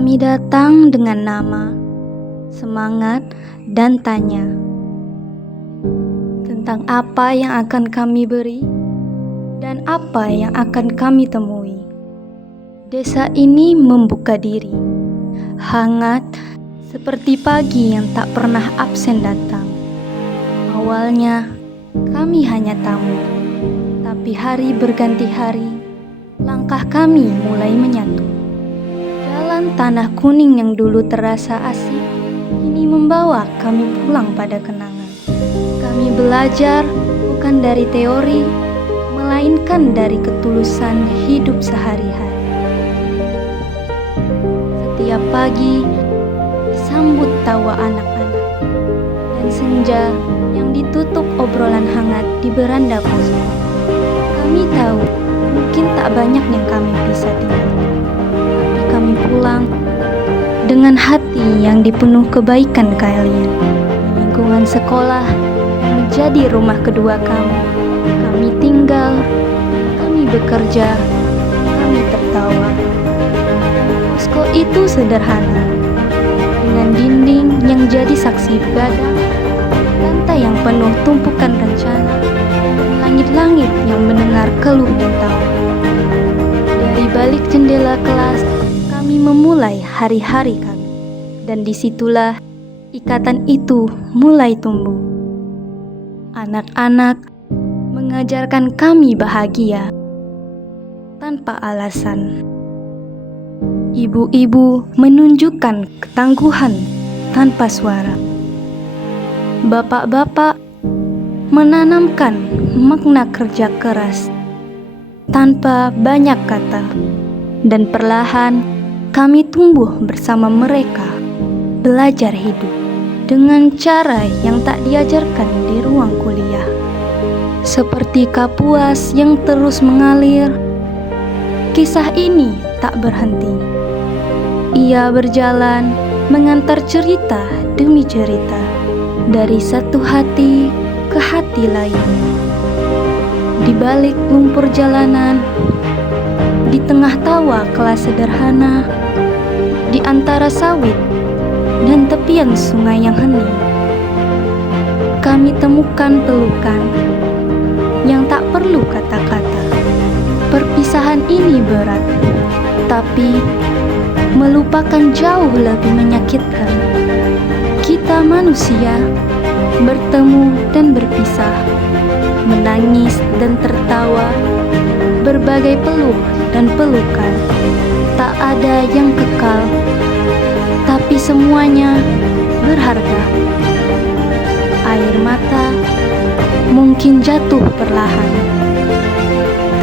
Kami datang dengan nama, semangat, dan tanya tentang apa yang akan kami beri dan apa yang akan kami temui. Desa ini membuka diri, hangat seperti pagi yang tak pernah absen datang. Awalnya kami hanya tamu, tapi hari berganti hari, langkah kami mulai menyatu. Jalan tanah kuning yang dulu terasa asing, kini membawa kami pulang pada kenangan. Kami belajar bukan dari teori, melainkan dari ketulusan hidup sehari-hari. Setiap pagi disambut tawa anak-anak dan senja yang ditutup obrolan hangat di beranda posko. Kami tahu mungkin tak banyak yang kami bisa tinggalkan, tapi kami pulang dengan hati yang dipenuh kebaikan kalian. Lingkungan sekolah yang menjadi rumah kedua kami. Kami tinggal, kami bekerja, kami tertawa. Posko itu sederhana, dengan dinding yang jadi saksi begadang, lantai yang penuh tumpukan rencana, dan langit-langit yang mendengar keluh dan tawa. Dari balik jendela kelas, kami memulai hari-hari kami, dan disitulah ikatan itu mulai tumbuh. Anak-anak mengajarkan kami bahagia tanpa alasan. Ibu-ibu menunjukkan ketangguhan tanpa suara. Bapak-bapak menanamkan makna kerja keras tanpa banyak kata. Dan perlahan kami tumbuh bersama mereka, belajar hidup dengan cara yang tak diajarkan di ruang kuliah. Seperti kapuas yang terus mengalir, kisah ini tak berhenti. Ia berjalan mengantar cerita demi cerita, dari satu hati ke hati lain. Di balik lumpur jalanan, di tengah tawa kelas sederhana, di antara sawit dan tepian sungai yang hening, kami temukan pelukan yang tak perlu kata-kata. Perpisahan ini berat, tapi melupakan jauh lebih menyakitkan. Kita manusia bertemu dan berpisah, menangis dan tertawa, berbagai peluk dan pelukan. Tak ada yang kekal, tapi semuanya berharga. Air mata mungkin jatuh perlahan,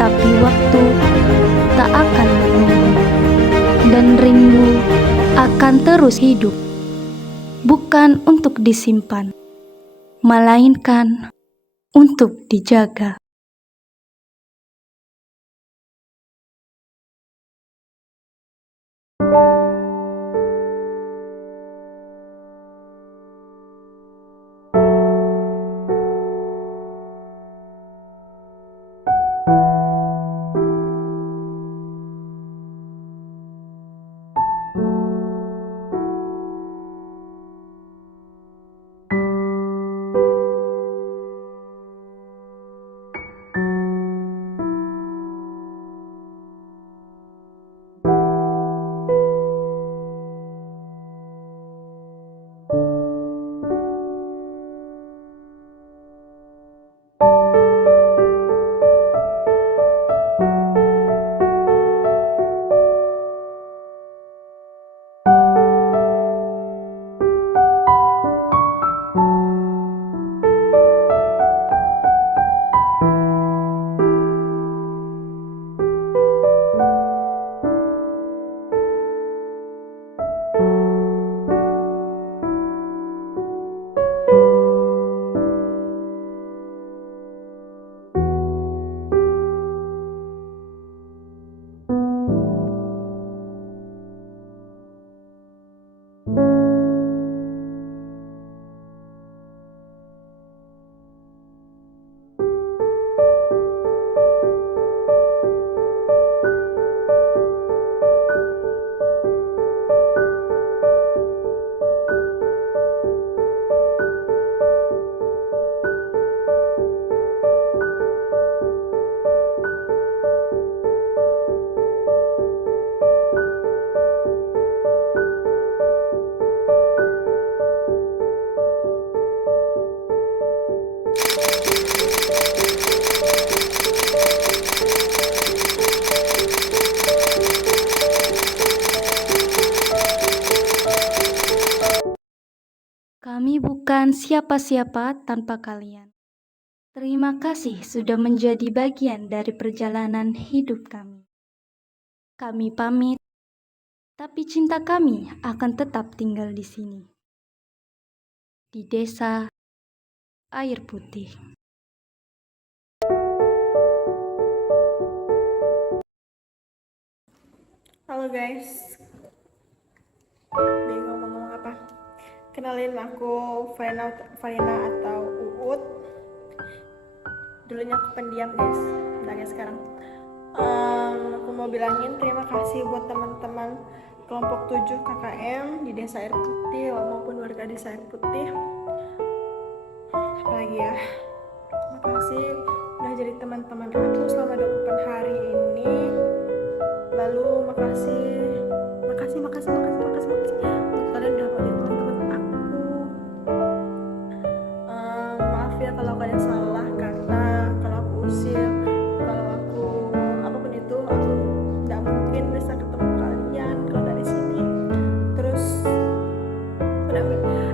tapi waktu tak akan menunggu, dan rindu akan terus hidup, bukan untuk disimpan, melainkan untuk dijaga. bukan siapa-siapa tanpa kalian. Terima kasih sudah menjadi bagian dari perjalanan hidup kami. Kami pamit, tapi cinta kami akan tetap tinggal di sini, di Desa Air Putih. Halo guys, bingung mau ngomong apa? Kenalin, aku Farina atau Uut. Dulunya aku pendiam guys, bilangnya sekarang. Aku mau bilangin terima kasih buat teman-teman kelompok 7 KKM di Desa Air Putih maupun warga Desa Air Putih. Apalagi ya, makasih udah jadi teman-teman aku selama 24 hari ini. Lalu makasih untuk kalian udah menjadi teman-teman aku. Maaf ya kalau kalian salah, karena kalau aku usil, kalau aku apapun itu, aku nggak mungkin bisa ketemu kalian kalau dari sini. Terus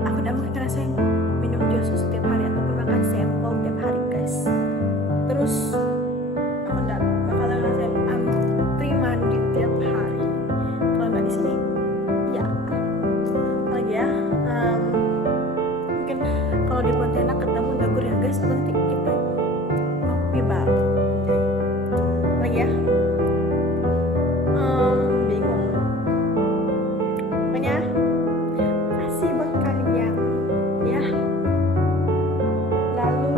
aku nggak mungkin ngerasain minum jus setiap hari ataupun makan sampel tiap hari guys. Terus aku nggak bakal ngerasain mandi tiap hari kalau nggak di sini ya. Lagi ya, mungkin kalau di Pontianak ketemu Dagur ya guys, atau nanti kita ngopi bareng lagi ya. Bingung pokoknya, kasih buat kalian ya. Lalu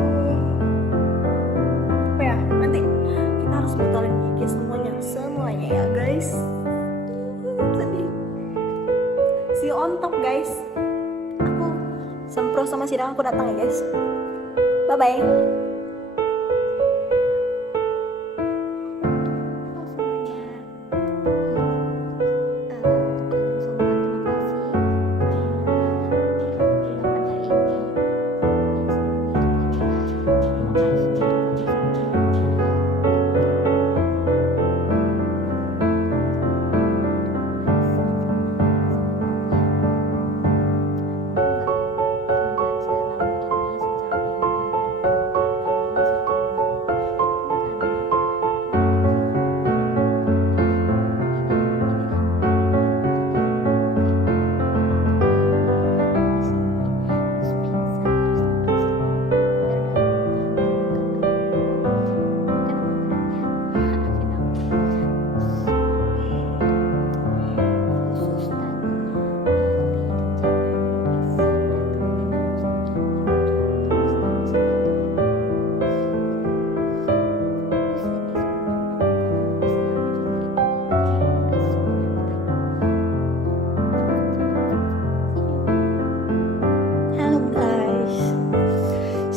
apa ya, nanti kita harus botolin IG semuanya ya guys. Sedih. See you on top guys. Aku sempro sama sidang aku datang ya guys. Bye bye.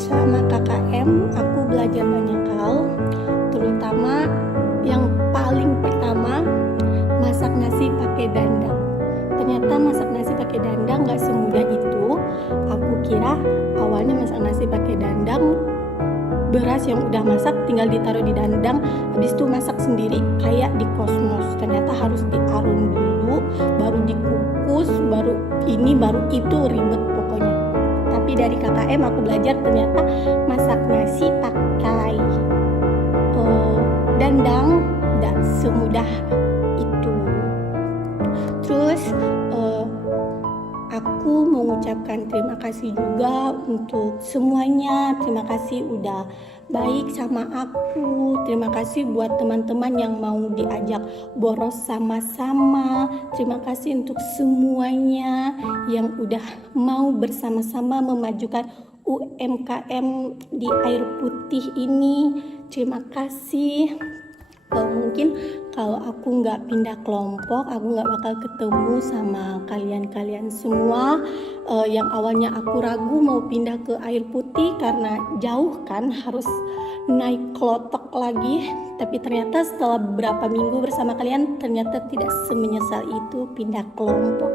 Selama KKM aku belajar banyak hal, terutama yang paling pertama masak nasi pakai dandang. Ternyata masak nasi pakai dandang gak semudah itu. Aku kira awalnya masak nasi pakai dandang, beras yang udah masak tinggal ditaruh di dandang, habis itu masak sendiri kayak di Kosmos. Ternyata harus diarun dulu, baru dikukus, baru itu, ribet pokoknya. Tapi dari KKM aku belajar ternyata masak nasi pakai dandang tidak semudah itu. Terus aku mengucapkan terima kasih juga untuk semuanya. Terima kasih udah baik sama aku. Terima kasih buat teman-teman yang mau diajak boros sama-sama. Terima kasih untuk semuanya yang udah mau bersama-sama memajukan UMKM di Air Putih ini. Terima kasih. Mungkin kalau aku nggak pindah kelompok, aku nggak bakal ketemu sama kalian-kalian semua. Yang awalnya aku ragu mau pindah ke Air Putih karena jauh kan, harus naik klotok lagi. Tapi ternyata setelah beberapa minggu bersama kalian, ternyata tidak semenyesal itu pindah kelompok.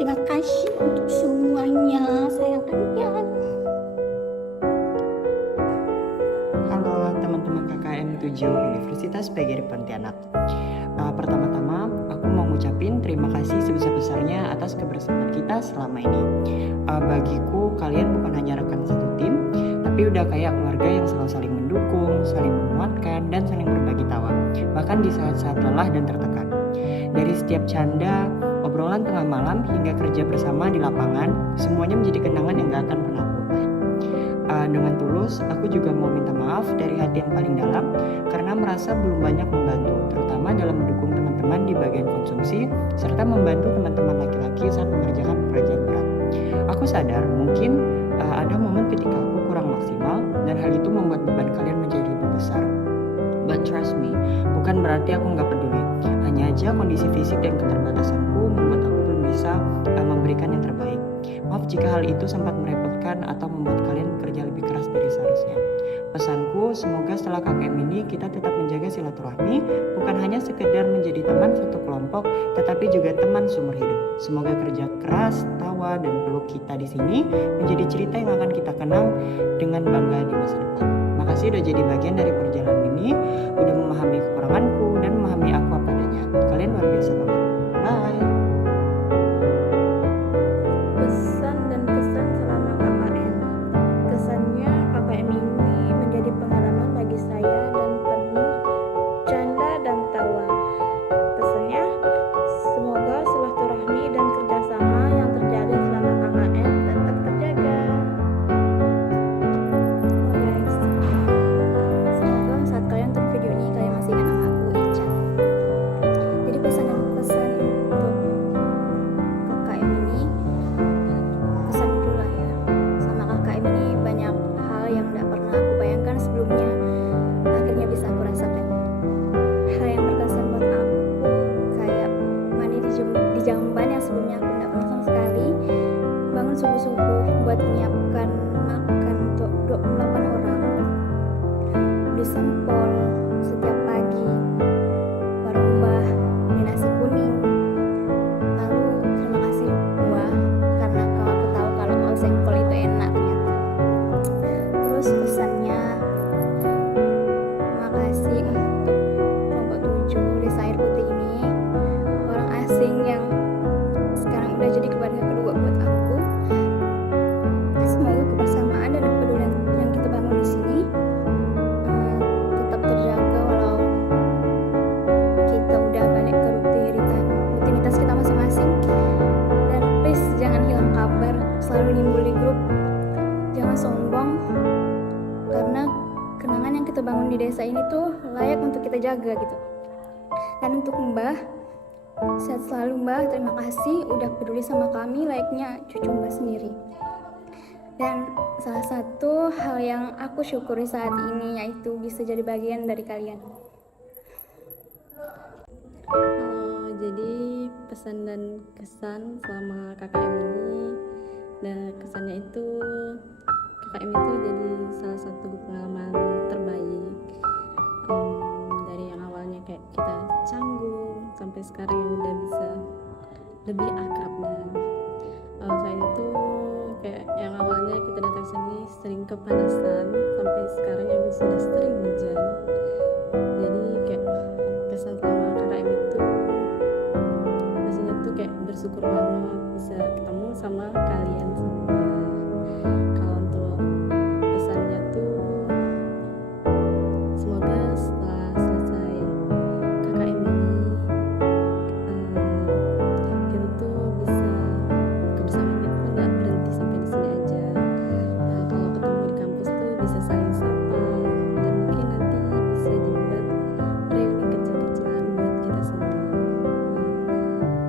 Terima kasih untuk semuanya, sayang kalian. Halo teman-teman KKM 7 Universitas PGRI Pontianak. Pertama-tama aku mau ngucapin terima kasih sebesar-besarnya atas kebersamaan kita kita selama ini. Bagiku kalian bukan hanya rekan satu tim, tapi udah kayak keluarga yang selalu saling mendukung, saling menguatkan, dan saling berbagi tawa, bahkan di saat-saat lelah dan tertekan. Dari setiap canda, obrolan tengah malam, hingga kerja bersama di lapangan, semuanya menjadi kenangan yang gak akan pernah aku lupain. Dengan tulus, aku juga mau minta maaf dari hati yang paling dalam karena merasa belum banyak membantu, terutama dalam mendukung teman-teman di bagian konsumsi, serta membantu teman-teman laki-laki saat mengerjakan pekerjaan berat. Aku sadar mungkin ada momen ketika aku kurang maksimal dan hal itu membuat beban kalian menjadi lebih besar. But trust me, bukan berarti aku nggak peduli. Hanya aja kondisi fisik dan keterbatasanku membuat aku belum bisa memberikan yang terbaik. Maaf jika hal itu sempat merepotkan atau membuat kalian bekerja lebih keras dari seharusnya. Pesanku, semoga setelah KKM ini kita tetap menjaga silaturahmi, bukan hanya sekedar menjadi teman satu kelompok, tetapi juga teman seumur hidup. Semoga kerja keras, tawa, dan peluk kita di sini menjadi cerita yang akan kita kenang dengan bangga di masa depan. Makasih udah jadi bagian dari perjalanan ini, udah memahami kekuranganku dan memahami aku apa adanya. Kalian luar biasa banget. Bye. Pesan dan kesan selama KKM. Kesannya KKM ini menjadi pengalaman bagi saya dan penuh canda dan tawa. Pesannya, semoga silaturahmi dan kerjasama yang terjalin selama KKM tetap terjaga. Guys, semoga saat kalian nonton video ini kalian masih ingat nama aku, Ica. Jadi pesan dan pesan untuk KKM ini, pesan dulu lah ya. Sama KKM ini banyak hal yang tidak pernah aku bayangkan sebelumnya, akhirnya bisa aku rasakan. Hal yang berkesan buat aku kayak mandi di jamban yang sebelumnya aku tidak pernah sama sekali. Bangun subuh-subuh buat menyiapkan makan untuk 28 orang. Beli sempol setiap pagi, warung mbah, mie nasi kuning. Lalu terima kasih Wah, karena aku tahu kalau sempol itu enak ternyata. Terus pesannya, terima kasih untuk kelompok 7 Desa Air Putih ini, orang asing yang sekarang udah jadi keluarga kedua buat aku. Semoga kebersamaan dan kepedulian yang kita bangun di sini tetap terjaga walau kita udah balik ke rutinitas kita masing-masing. Dan please jangan hilang kabar, selalu nimbul di grup. Jangan sombong, karena kenangan yang kita bangun di desa ini tuh layak untuk kita jaga gitu. Dan untuk Mbah, sehat selalu Mbah, terima kasih udah peduli sama kami layaknya cucu Mbah sendiri. Dan salah satu hal yang aku syukuri saat ini yaitu bisa jadi bagian dari kalian. Jadi pesan dan kesan selama KKM ini, dan kesannya itu KKM itu jadi salah satu pengalaman terbaik. Dari yang awalnya kayak kita canggung sampai sekarang yang udah bisa lebih akrab, dan selain itu kayak yang awalnya kita datang sini sering kepanasan sampai sekarang yang sudah sering hujan. Jadi kayak kesan selama KKM itu rasanya tuh kayak bersyukur banget bisa ketemu sama kalian semua. Kalau untuk pesannya tuh, semoga setelah selesai KKM ini kita tuh bisa kebersamaan kita tuh nggak berhenti sampai di sini aja. Kalau ketemu di kampus tuh bisa saling sapa, dan mungkin nanti bisa dibuat reuni kecil-kecilan buat kita semua.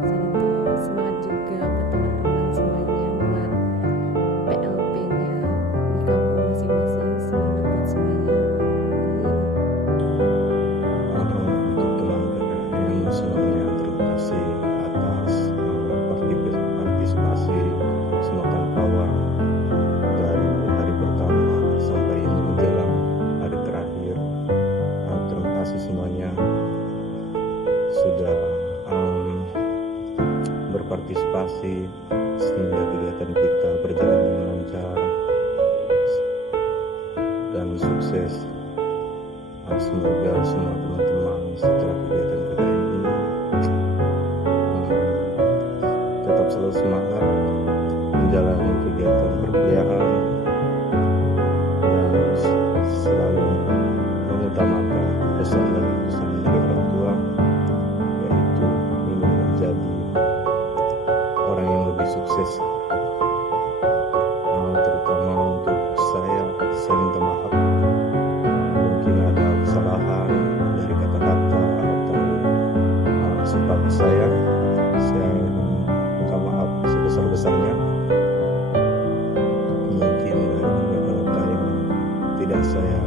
Selain itu semangat juga buat teman-teman semuanya buat PLP-nya di kampung masing-masing. Semangat buat semuanya. Untuk teman KKM sebelumnya terima kasih atas partisipasi semakan kawan dari hari pertama sampai ini menjelang hari terakhir. Terima kasih semuanya sudah berpartisipasi sehingga kegiatan kita berjalan dengan lancar dan sukses. Semoga semua teman-teman setelah kegiatan kita ini tetap selalu semangat menjalani kegiatan perkuliahan dan selalu mengutamakan pesan dan pesan dari orang tua, yaitu ingin menjadi orang yang lebih sukses. Terutama untuk saya minta maaf mungkin ada kesalahan dari kata-kata atau sifat saya minta maaf sebesar-besarnya. Mungkin dari kata-kata yang tidak saya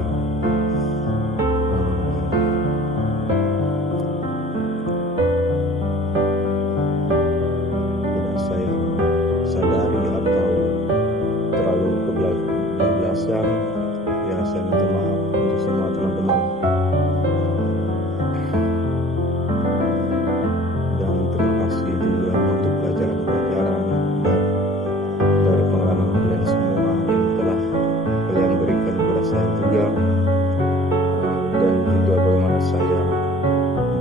sadari atau terlalu kebablasan, ya saya minta maaf untuk semua teman-teman. Dan terima kasih juga untuk pelajaran-pelajaran dari pengalaman kalian semua yang telah kalian berikan kepada saya juga, dan juga bagaimana saya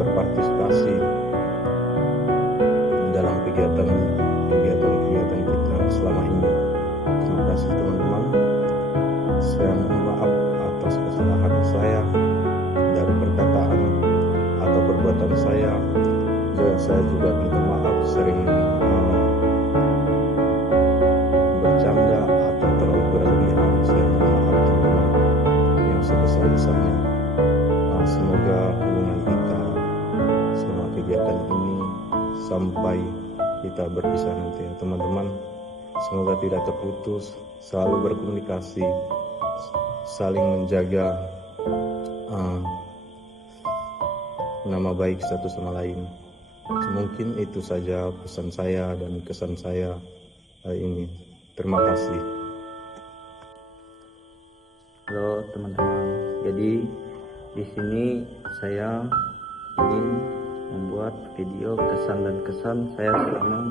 berpartisipasi dalam kegiatan kita selama ini. Terima kasih teman-teman. Saya mohon maaf atas kesalahan saya dari perkataan atau perbuatan saya. Saya juga minta maaf sering bercanda atau terlalu berlebihan. Saya minta maaf teman-teman yang sebesar-besarnya. Semoga hubungan kita selama kegiatan ini sampai kita berpisah nanti ya teman-teman, semoga tidak terputus, selalu berkomunikasi, saling menjaga nama baik satu sama lain. Mungkin itu saja pesan saya dan kesan saya hari ini. Terima kasih. Halo teman-teman, jadi di sini saya ingin membuat video kesan dan kesan saya selama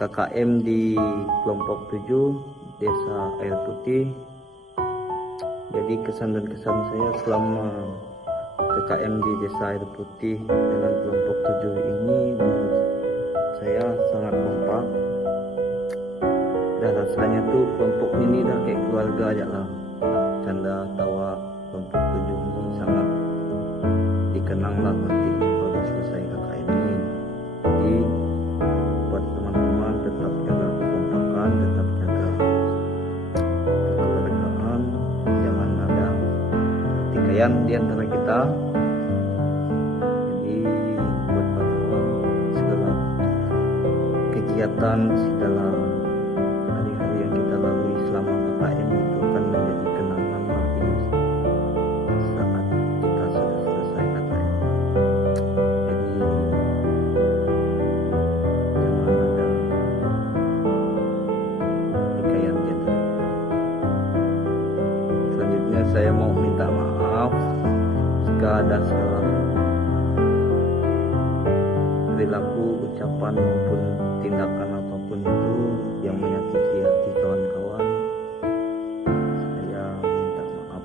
KKM di kelompok 7 Desa Air Putih. Jadi kesan dan kesan saya selama KKM di Desa Air Putih dengan kelompok 7 ini menurut saya sangat kompak. Dan rasanya tuh kelompok ini udah kayak keluarga aja lah. Canda tawa kelompok 7 ini sangat dikenang lah nanti kalau selesai KKM ini. Jadi buat teman-teman tetap jaga kekompakan, tetap jaga kekeluargaan, jangan ada pertikaian di antara kita. Jadi buat kawan segala kegiatan, segala hari-hari yang kita lalui selama KKM itu akan menjadi kenangan nanti saat kita sudah selesai KKM. Jadi jangan ada pertikaian di antara kita. Selanjutnya saya mau minta maaf jika ada salah perilaku, ucapan maupun tindakan apapun itu yang menyakiti hati kawan-kawan. Saya minta maaf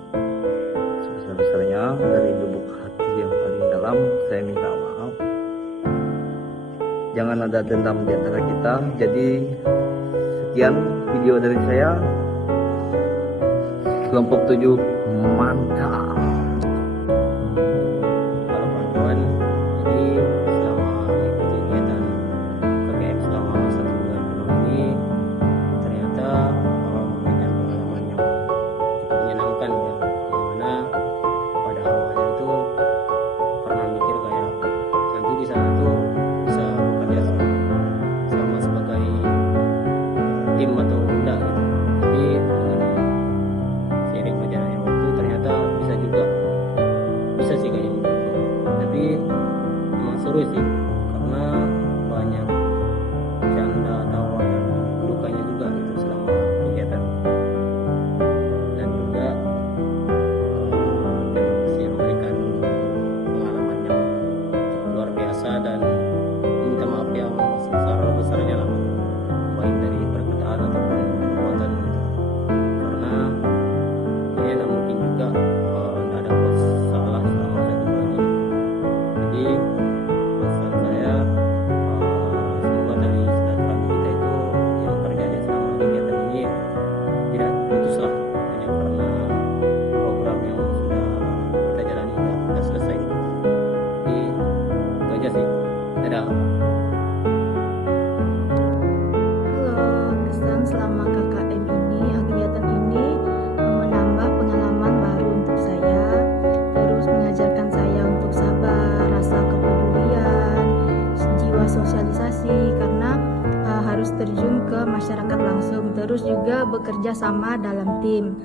sebesar-besarnya dari lubuk hati yang paling dalam. Saya minta maaf. Jangan ada dendam di antara kita. Jadi sekian video dari saya. Kelompok 7 mantap. Halo kawan-kawan, jadi selama mengikuti kegiatan KKM selama 1 bulan penuh ini, ternyata memberikan pengalaman yang cukup menyenangkan ya, yang mana pada awalnya itu pernah mikir kayak nanti di sana tuh bisa bekerja sama sebagai tim atau enggak gitu. Tapi dengan seiring berjalannya waktu ternyata terjun ke masyarakat langsung, terus juga bekerja sama dalam tim.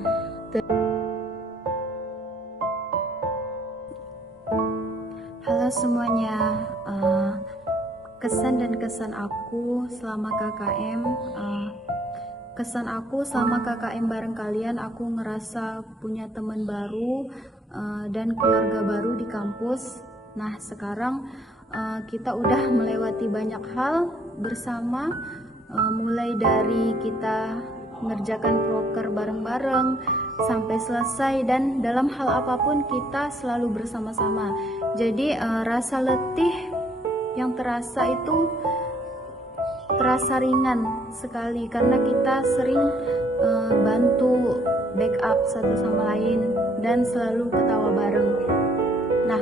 Halo semuanya, kesan dan kesan aku selama KKM. Kesan aku selama KKM bareng kalian, aku ngerasa punya teman baru dan keluarga baru di kampus. Nah sekarang kita udah melewati banyak hal bersama, mulai dari kita mengerjakan proker bareng-bareng sampai selesai, dan dalam hal apapun kita selalu bersama-sama. Jadi rasa letih yang terasa itu terasa ringan sekali karena kita sering bantu backup satu sama lain dan selalu ketawa bareng. Nah,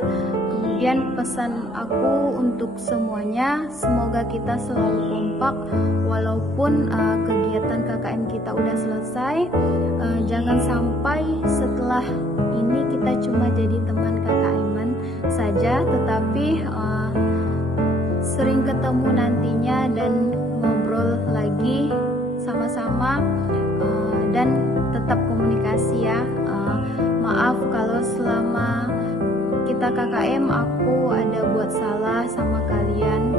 kemudian pesan aku untuk semuanya, semoga kita selalu kompak walaupun kegiatan KKM kita udah selesai. Jangan sampai setelah ini kita cuma jadi teman KKM-an saja, tetapi sering ketemu nantinya dan ngobrol lagi sama-sama dan tetap komunikasi ya. Maaf kalau selama kita KKM aku ada buat salah sama kalian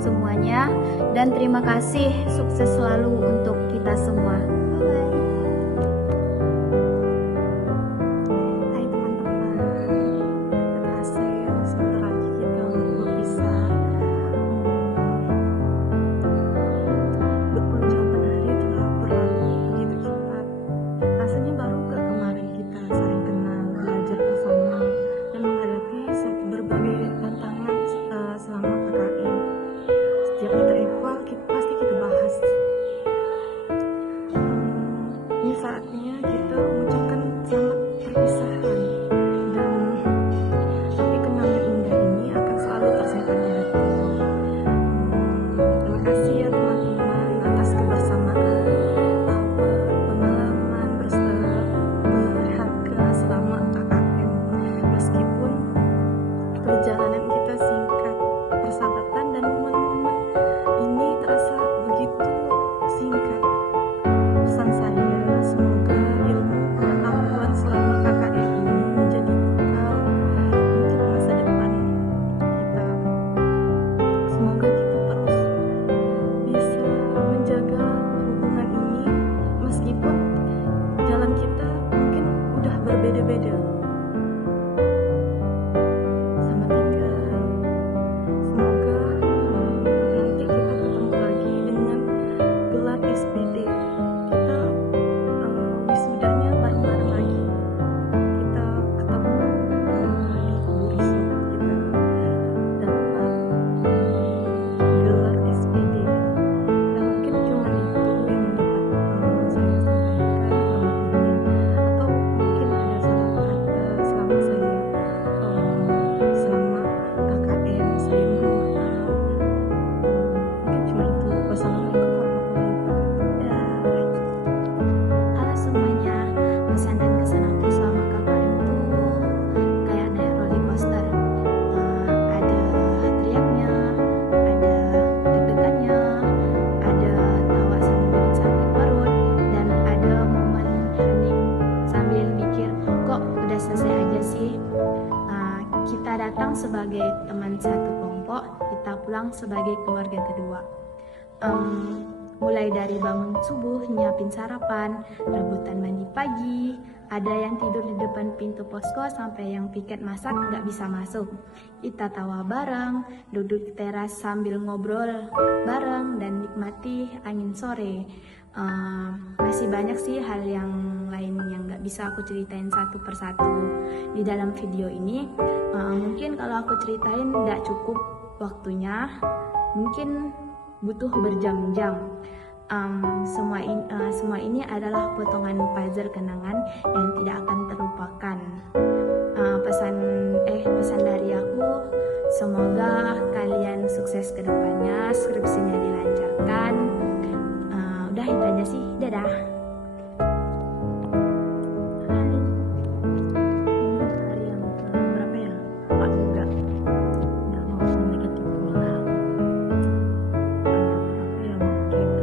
semuanya, dan terima kasih, sukses selalu untuk kita semua. Bye-bye. Hai teman-teman, terasa ya sebentar lagi kita berpisah. 28 hari telah berlalu begitu cepat. Rasanya baru kemarin kita saling kenal, belajar bersama dan menghadapi berbagai tantangan selama KKM. Setiap kita eval, pasti kita bahas. Ini saatnya kita mengucapkan selamat perpisahan, dan tapi kenangan indah ini akan selalu tersimpan di hati. Terima kasih ya teman-teman atas kebersamaan, pengalaman berharga selama KKM. Meskipun perjalanan kita singkat, persahabatan dan momen-momen ini terasa begitu singkat. Pesan saya, semoga ilmu pengetahuan selama KKM ini menjadi bekal untuk masa depan kita. Semoga kita terus bisa menjaga hubungan ini meskipun jalan kita mungkin udah berbeda-beda. Selamat tinggal. Semoga nanti kita ketemu lagi dengan gelar SPD. Kita wisudanya bareng-bareng lagi. Kita ketemu di Burisu. Kita dapat gelar SPD. Dan mungkin cuma itu yang dapat saya sampaikan lebihnya. Atau mungkin ada salah kata selama saya selama KKM, saya mohon maaf. Mungkin cuma itu. Wassalamualaikum warahmatullahi wabarakatuh. Halo semuanya, pesan dan kesan aku selama KKM tuh kayak naik roller coaster. Ada teriaknya, ada deg-degannya, ada tawa sambil sakit perut, dan ada momen hening sambil mikir kok udah selesai aja sih. Kita datang sebagai teman satu kelompok, kita pulang sebagai keluarga kedua. Mulai dari bangun subuh, nyiapin sarapan, rebutan mandi pagi, ada yang tidur di depan pintu posko sampai yang piket masak nggak bisa masuk. Kita tawa bareng, duduk di teras sambil ngobrol bareng dan nikmati angin sore. Masih banyak sih hal yang lain yang nggak bisa aku ceritain satu persatu di dalam video ini. Mungkin kalau aku ceritain nggak cukup waktunya, mungkin butuh berjam-jam. Semua ini adalah potongan puzzle kenangan yang tidak akan terlupakan. Pesan dari aku, semoga kalian sukses ke depannya, skripsinya dilancarkan. Udah itu aja sih, dadah. Hari yang berapa ya? Pak juga nggak mau negatif pula. Apa ya, mungkin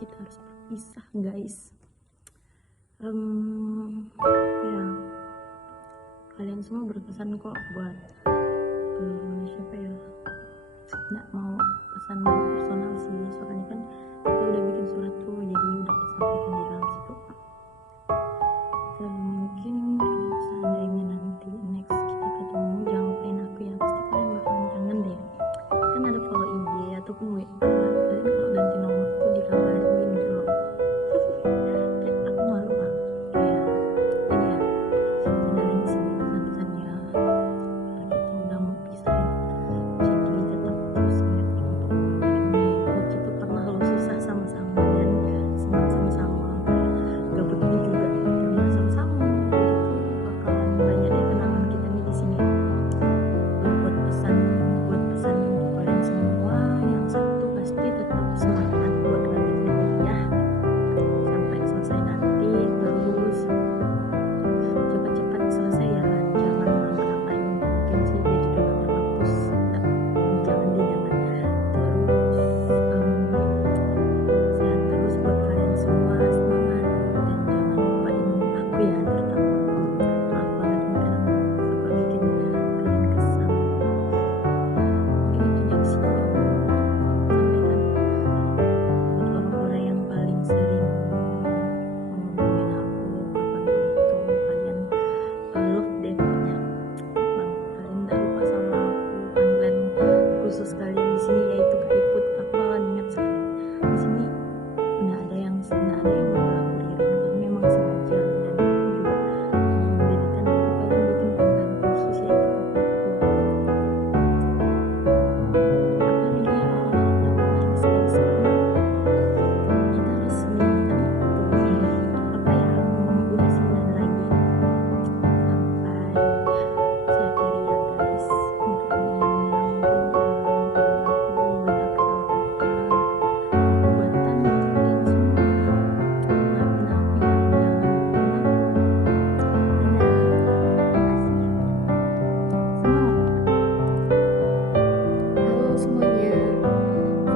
kita harus berpisah guys. Ya kalian semua berkesan kok buat siapa ya, nggak mau pesan personal sih, soalnya kan kita udah bikin surat tuh, jadi udah disampaikan di dalam situ. Mungkin kalau seandainya nanti next kita ketemu, jangan lupain aku ya, pasti kalian bakalan kangen deh. Kan ada follow IG ataupun WA, kalian kalau ganti nomor tuh dikabarin gitu loh. Kayak aku malu lah, kayak ini ya, ada lagi sih pesan-pesannya kalau kita udah mau pisah ya. Jadi tetap terus ingat untuk ini, kita pernah lo susah sama-sama dan senang sama-sama, gak begini juga pernah sama-sama. Itu bakalan banyak deh kenangan kita nih di sini. Buat pesan untuk kalian semua, yang satu pasti tetap semangat buat lanjutin kuliah sampai selesai nanti, terus cepat-cepat selesai ya, jangan lama-lamain, mungkin sih jadi doa terhapus, jangan deh, jangan. Terus sehat terus buat kalian semua, semangat, dan jangan lupain aku ya, terutama. Maaf banget mungkin aku suka bikin kalian kesal. Mungkin itu dari sini aku sampaikan buat orang-orang yang paling sering ngomongin aku kapan begitu, kalian love deh pokoknya bang, kalian gak lupa sama aku. Panggilan khusus kalian di sini yaitu Kak Iput, aku bakalan ingat sekali di sini. Nggak ada yang mau aku irin, kan memang sengaja, dan aku juga membedakan itu kalian bikin panggilan khusus yaitu apalagi ya, apalagi sekali sekarang kita resmi kan apa ya, udah sinar lagi sampai saya akhiri ya guys. Untuk teman-teman yang mungkin aku banyak salah kata buatan kalian semua, maafin aku ya, jangan lupain aku. Dadah, makasih. Semangat. Halo semuanya,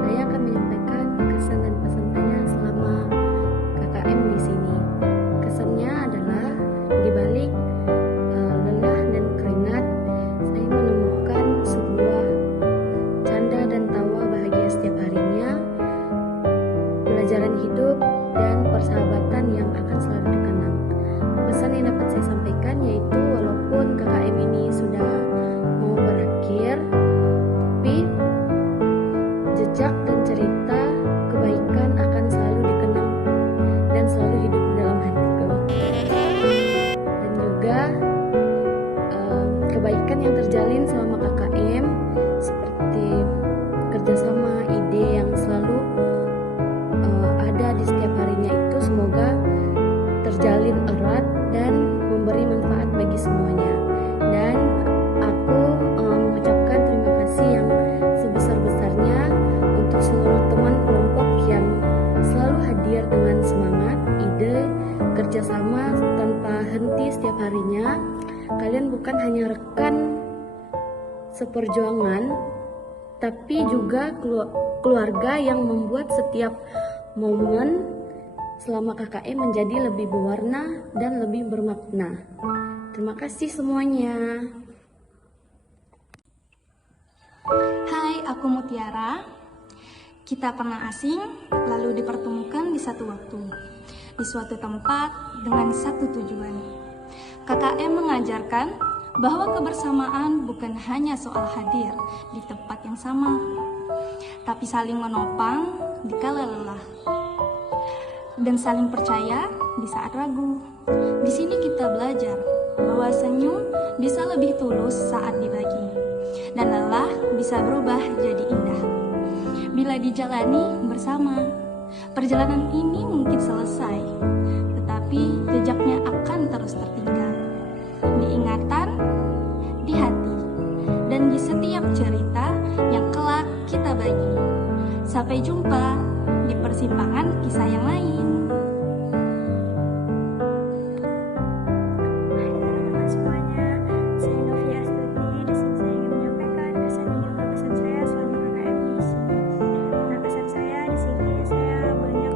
saya akan menyampaikan kesan dan pesan saya selama KKM di sini. Kesannya adalah di balik lelah dan keringat, saya menemukan sebuah canda dan tawa bahagia setiap harinya, pelajaran hidup dan persahabatan yang akan selalu dikenang. Pesan yang dapat saya sampaikan yaitu walaupun KKM ini sudah mau berakhir, tapi jejak dan cerita kebaikan akan selalu dikenang dan selalu hidup di dalam hatiku. Dan juga kebaikan yang terjalin selama KKM seperti kerjasama, ide yang selalu ada di setiap harinya itu semoga terjalin erat dan memberi manfaat bagi semuanya. Dan aku mengucapkan terima kasih yang sebesar-besarnya untuk seluruh teman kelompok yang selalu hadir dengan semangat, ide, kerjasama tanpa henti setiap harinya. Kalian bukan hanya rekan seperjuangan, tapi juga keluarga yang membuat setiap momen selama KKM menjadi lebih berwarna dan lebih bermakna. Terima kasih semuanya. Hai, aku Mutiara. Kita pernah asing, lalu dipertemukan di satu waktu, di suatu tempat dengan satu tujuan. KKM mengajarkan bahwa kebersamaan bukan hanya soal hadir di tempat yang sama, tapi saling menopang di kala lelah dan saling percaya di saat ragu. Di sini kita belajar bahwa senyum bisa lebih tulus saat dibagi, dan lelah bisa berubah jadi indah bila dijalani bersama. Perjalanan ini mungkin selesai, tetapi jejaknya akan terus tertinggal di ingatan, di hati, dan di setiap cerita yang kelak kita bagi. Sampai jumpa di persimpangan kisah yang lain. Hai teman-teman semuanya, saya Novia Astuti. Di sini saya ingin menyampaikan kesan dan juga pesan saya selama KKM di sini. Nah, pesan saya di sini saya banyak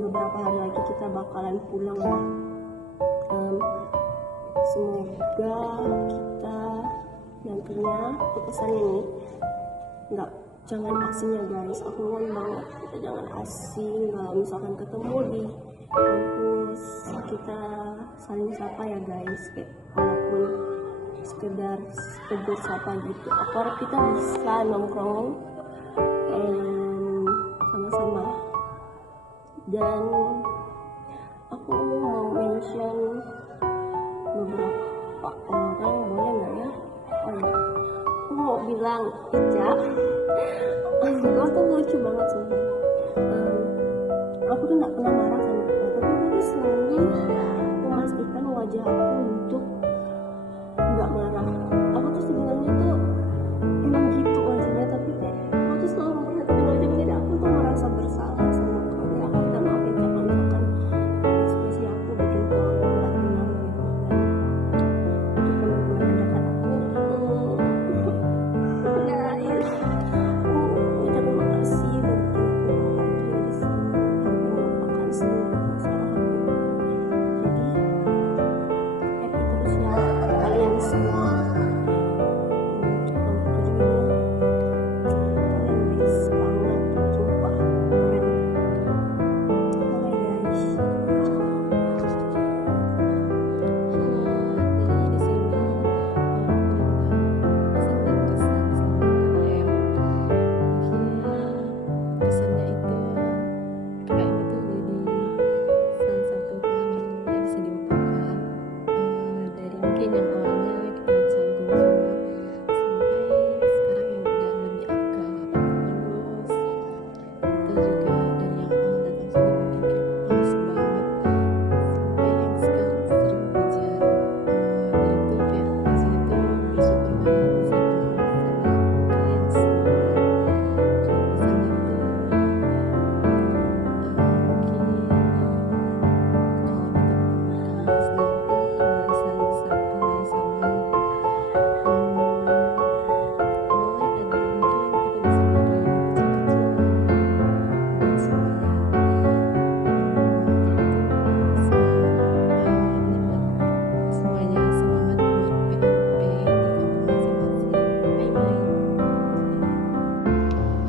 beberapa hari lagi kita bakalan pulang ya. Semoga kita nantinya pesan ini jangan asing ya guys. Aku mohon banget kita jangan asing. Kalau misalkan ketemu di kampus kita saling sapa ya guys, kayak walaupun sekedar tegur sapa gitu. Aku harap kita bisa nongkrong sama-sama. Dan aku mau mention beberapa orang, boleh nggak ya? Oh ya, aku mau bilang Ica. Kau tuh lucu banget sumpah. Aku tuh nggak pernah marah sama kau, tapi aku tuh selalu memastikan wajah aku untuk nggak marah. Aku tuh sebenarnya tuh emang gitu wajahnya, tapi kayak aku tuh selalu memperhatikan wajah. Jadi aku tuh merasa bersalah sama kau. Ya aku minta maaf ya kalau misalkan ekspresi aku bikin kau nggak tenang gitu. Dan untuk teman-teman yang dekat aku, guys, aku ucapin makasih dan bikin aku bahagia di sini tanpa melupakan semua masalah aku. Jadi happy terus ya kalian semua.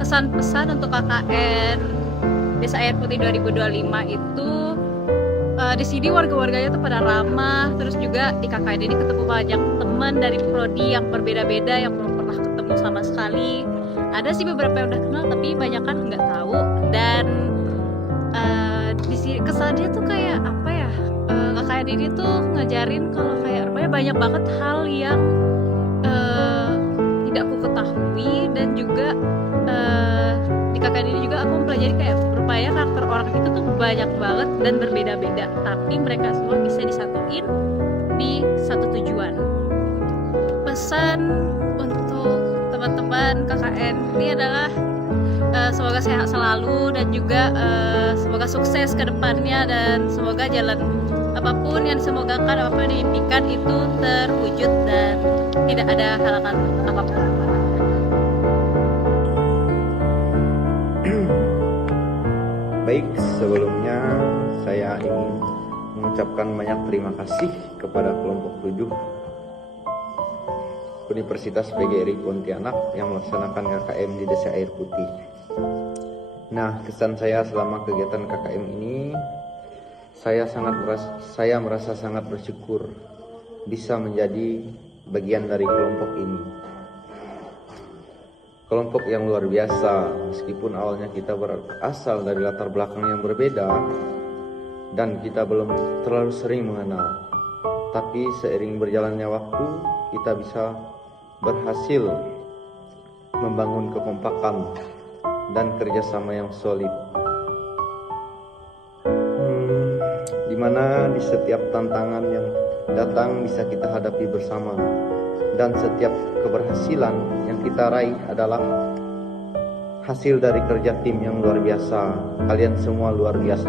Pesan-pesan untuk KKN Desa Air Putih 2025 itu di sini warga-warganya tuh pada ramah. Terus juga di KKN ini ketemu banyak teman dari prodi yang berbeda-beda yang belum pernah ketemu sama sekali. Ada sih beberapa yang udah kenal tapi banyak kan nggak tahu. Dan di sini kesannya tuh kayak apa ya, KKN ini tuh ngajarin kalau kayak rupanya banyak banget hal yang tidak aku ketahui. Dan juga di KKN ini juga aku mempelajari kayak rupanya karakter orang itu tuh banyak banget dan berbeda-beda, tapi mereka semua bisa disatuin di satu tujuan. Pesan untuk teman-teman KKN ini adalah semoga sehat selalu dan juga semoga sukses ke depannya, dan semoga jalan apapun yang disemogakan, apapun yang diimpikan itu terwujud dan tidak ada halangan apapun. Baik, sebelumnya saya ingin mengucapkan banyak terima kasih kepada kelompok 7 Universitas PGRI Pontianak yang melaksanakan KKM di Desa Air Putih. Nah, kesan saya selama kegiatan KKM ini, saya merasa sangat bersyukur bisa menjadi bagian dari kelompok ini. Kelompok yang luar biasa, meskipun awalnya kita berasal dari latar belakang yang berbeda dan kita belum terlalu sering mengenal. Tapi seiring berjalannya waktu, kita bisa berhasil membangun kekompakan dan kerjasama yang solid. Dimana di setiap tantangan yang datang bisa kita hadapi bersama. Dan setiap keberhasilan yang kita raih adalah hasil dari kerja tim yang luar biasa. Kalian semua luar biasa.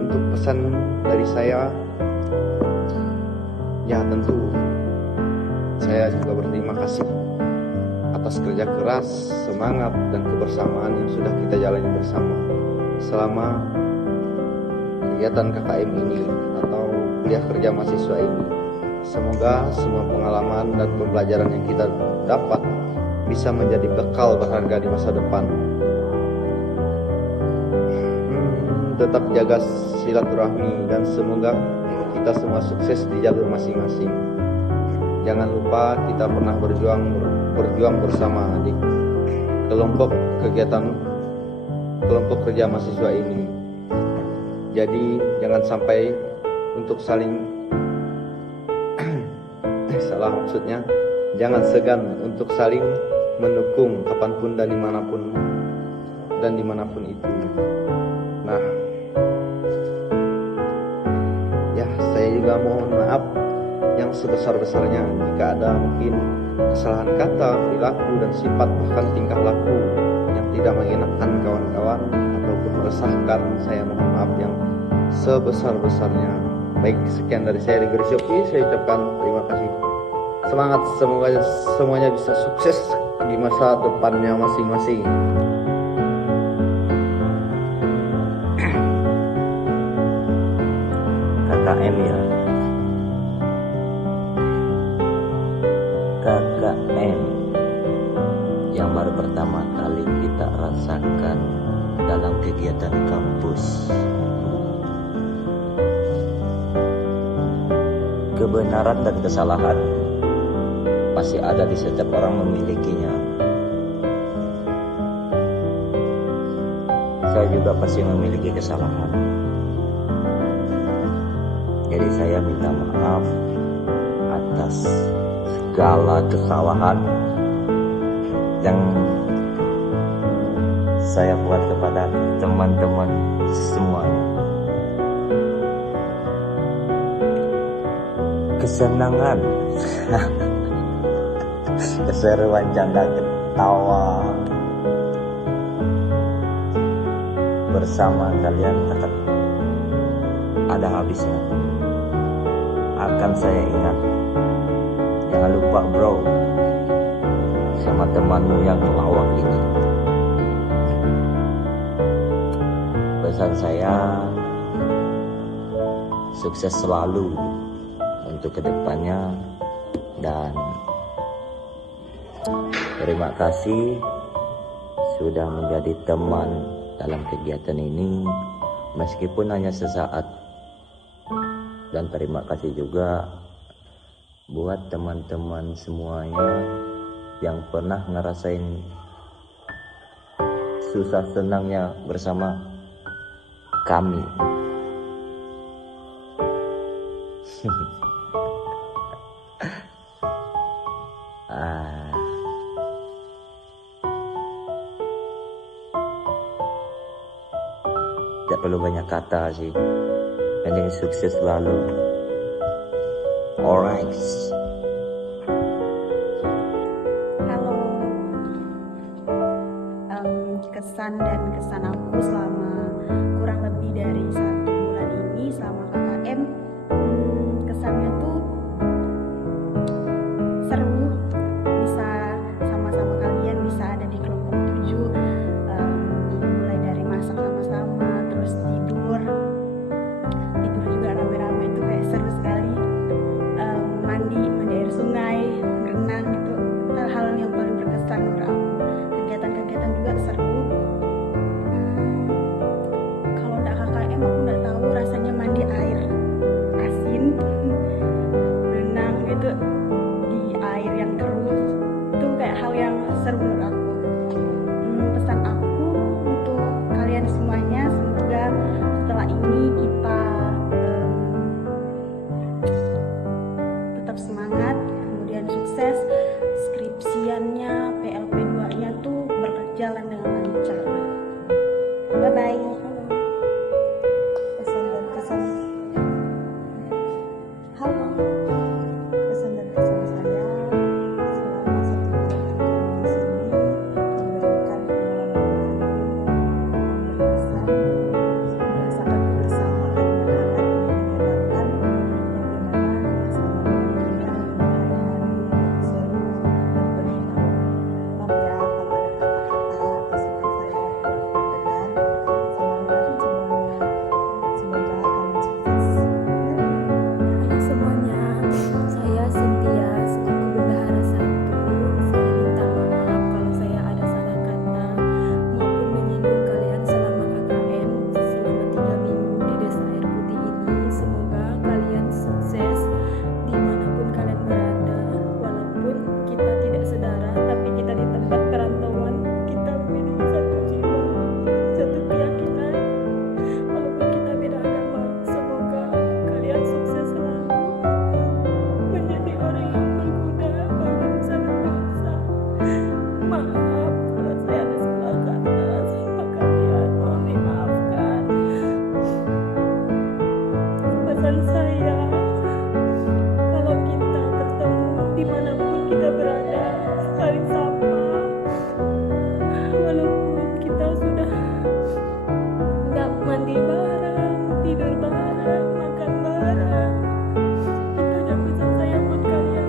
Untuk pesan dari saya, ya tentu saya juga berterima kasih atas kerja keras, semangat, dan kebersamaan yang sudah kita jalani bersama selama kegiatan KKM ini atau kuliah kerja mahasiswa ini. Semoga semua pengalaman dan pembelajaran yang kita dapat bisa menjadi bekal berharga di masa depan. Tetap jaga silaturahmi dan semoga kita semua sukses di jalur masing-masing. Jangan lupa kita pernah berjuang bersama di kelompok kerja mahasiswa ini. Jadi jangan sampai untuk saling jangan segan untuk saling mendukung kapanpun dan dimanapun itu. Nah, ya saya juga mohon maaf yang sebesar-besarnya jika ada mungkin kesalahan kata, perilaku, dan sifat bahkan tingkah laku yang tidak mengenakan kawan-kawan ataupun meresahkan. Saya mohon maaf yang sebesar-besarnya. Baik, sekian dari saya, Rigor Syofi. Saya ucapkan terima kasih. Semangat, semoga semuanya bisa sukses di masa depannya masing-masing. KKM ya. KKM yang baru pertama kali kita rasakan dalam kegiatan kampus. Kebenaran dan kesalahan pasti ada di setiap orang memilikinya. Saya juga pasti memiliki kesalahan. Jadi saya minta maaf atas segala kesalahan yang saya buat kepada teman-teman semuanya. Kesenangan, keseruan, canda ketawa bersama kalian akan ada habisnya. Akan saya ingat. Jangan lupa bro, sama temanmu yang pelawak ini. Pesan saya, sukses selalu untuk kedepannya, dan terima kasih sudah menjadi teman dalam kegiatan ini meskipun hanya sesaat. Dan terima kasih juga buat teman-teman semuanya yang pernah ngerasain susah senangnya bersama kami. Tidak perlu banyak kata sih, yang sukses selalu. Alright. Halo, kesan dan kesan aku selama kurang lebih dari 1 bulan ini selama KKM, kesannya tuh seru, bisa sama-sama kalian, bisa ada di kelompok 7, mulai dari masak sama-sama, terus tidur juga rame-rame, itu kayak seru sekali. Mandi air sungai, berenang, itu hal yang paling berkesan menurut aku. Kegiatan-kegiatan juga seru. Kalau nggak KKM aku nggak tahu rasanya mandi air asin, berenang gitu di air yang keruh, itu kayak hal yang seru menurut aku. Pesan aku untuk kalian semuanya, semoga setelah ini kita tetap semangat, kemudian sukses, skripsiannya, PLP2-nya tuh berjalan dengan lancar. Bye bye. Pesan dan kesan. Halo. Pesan dan kesan saya selama 1 bulan di sini memberikan pengalaman berkesan, merasakan kebersamaan yang hangat menyenangkan, yang dimana sama-sama memberikan hari-hari yang seru dan bermakna. mandi bareng, tidur bareng, makan bareng. Itu aja pesan saya buat kalian.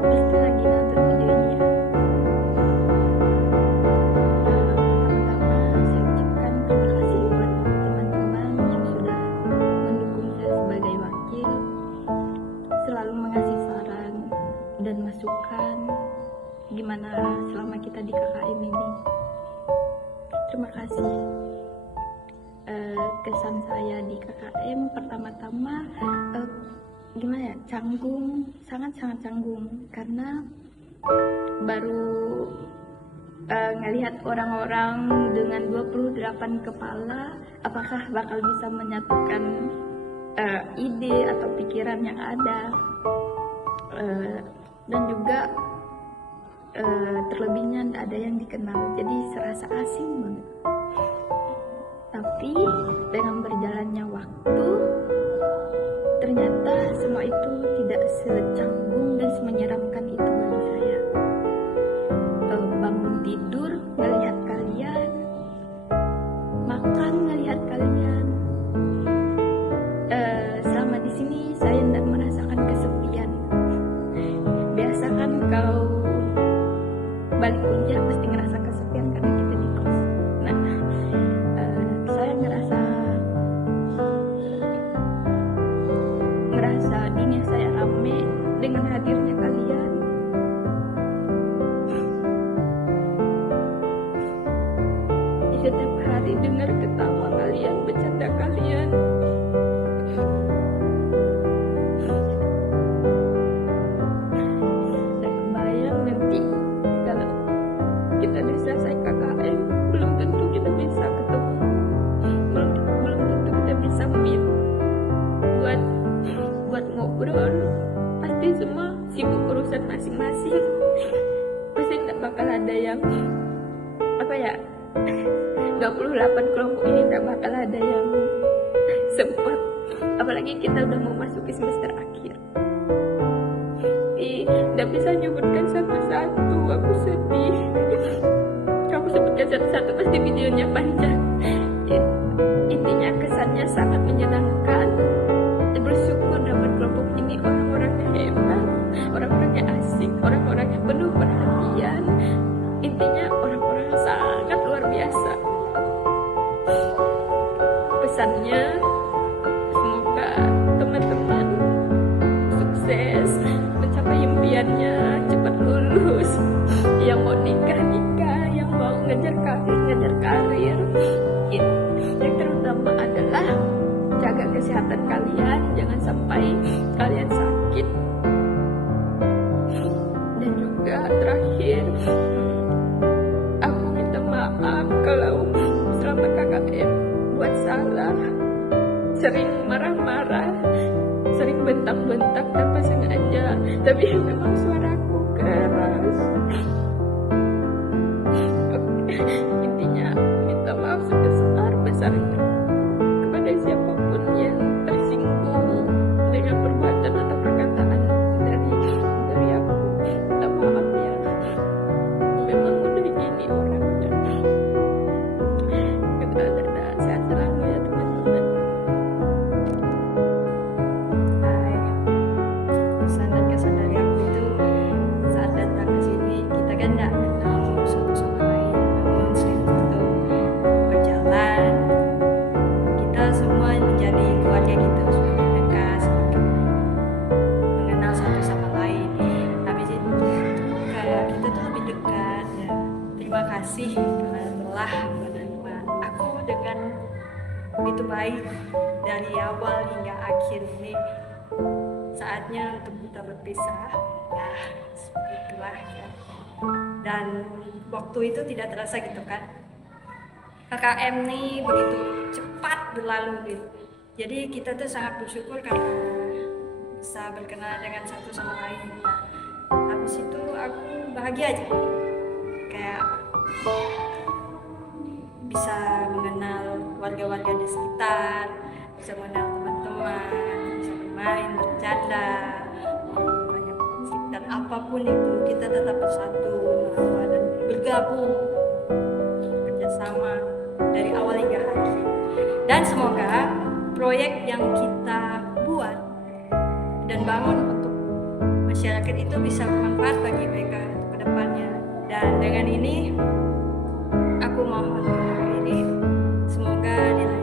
Pasti lagi nonton video ini ya. Pertama-tama saya ucapkan terima kasih buat teman-teman yang sudah mendukung saya sebagai wakil, selalu mengasih saran dan masukan gimana selama kita di KKM ini. Terima kasih. Kesan saya di KKM pertama-tama gimana ya, canggung, sangat-sangat canggung karena baru ngelihat orang-orang dengan 28 kepala apakah bakal bisa menyatukan ide atau pikiran yang ada, dan juga terlebihnya ada yang dikenal, jadi serasa asing banget. Tapi dengan berjalannya waktu ternyata semua itu tidak secanggung dan semenyeramkan itu bagi saya. Bangun tidur melihat kalian, makan melihat kalian. Selama di sini saya tidak merasakan kesepian. Biasa kan kalau balik kuliah pasti ngerasa kesepian karena kita di kos. Nah, saya ngerasa dunia saya rame dengan hadirnya kalian. Setiap hari dengar ketawa kalian, bercanda kalian. Dan kebayang nanti kalau kita udah selesai KKM, belum tentu kita bisa ketemu, belum tentu kita bisa meet buat ngobrol. Pasti semua sibuk urusan masing-masing. Pasti tidak bakal ada yang 28 kelompok ini tidak bakal ada yang sempat, apalagi kita udah mau masuk ke semester akhir. Tidak bisa nyebutkan satu-satu, aku sedih. Kamu sebutkan satu-satu pasti videonya panjang. Intinya kesannya sangat menyenangkan. Bersyukur dapat kelompok ini, orang-orangnya hebat, orang-orangnya asik, orang-orangnya penuh perhatian. Intinya orang-orang sangat luar biasa. Pesannya, semoga teman-teman sukses mencapai impiannya, cepat lulus. Yang mau nikah, yang mau ngejar karir. Yang terutama adalah jaga kesehatan kalian, jangan sampai kalian sakit. Dan juga terakhir, aku minta maaf kalau selama KKM buat salah, sering marah-marah, sering bentak-bentak tanpa sengaja, tapi memang suaraku keras. Intinya minta maaf sebesar-besarnya kepada siapapun yang tersinggung dengan perbuatan atau perkataan dari aku. Minta maaf ya, memang udah gini orangnya. Sehat selalu ya teman-teman. Hai, pesan dan kesan dari aku itu saat datang ke sini kita kan nggak kenal satu sama lain, namun sering waktu berjalan kita semua menjadi keluarga gitu, semakin dekat, semakin mengenal satu sama lain. Habis itu kayak kita tuh lebih dekat ya. Terima kasih karena telah menerima aku dengan begitu baik dari awal hingga akhir ini. Saatnya untuk kita berpisah, nah seperti itulah ya. Dan waktu itu tidak terasa gitu kan, KKM nih begitu cepat berlalu gitu. Jadi kita tuh sangat bersyukur karena bisa berkenalan dengan satu sama lain. Nah, habis itu aku bahagia aja, kayak bisa mengenal warga-warga di sekitar, bisa mengenal teman-teman, bisa bermain, bercanda, banyak musik, dan apapun itu kita tetap bersatu, merawat dan bergabung, kerjasama dari awal hingga akhir. Dan semoga proyek yang kita buat dan bangun untuk masyarakat itu bisa bermanfaat bagi mereka untuk kedepannya. Dan dengan ini aku mohon undur diri, semoga dilanjutkan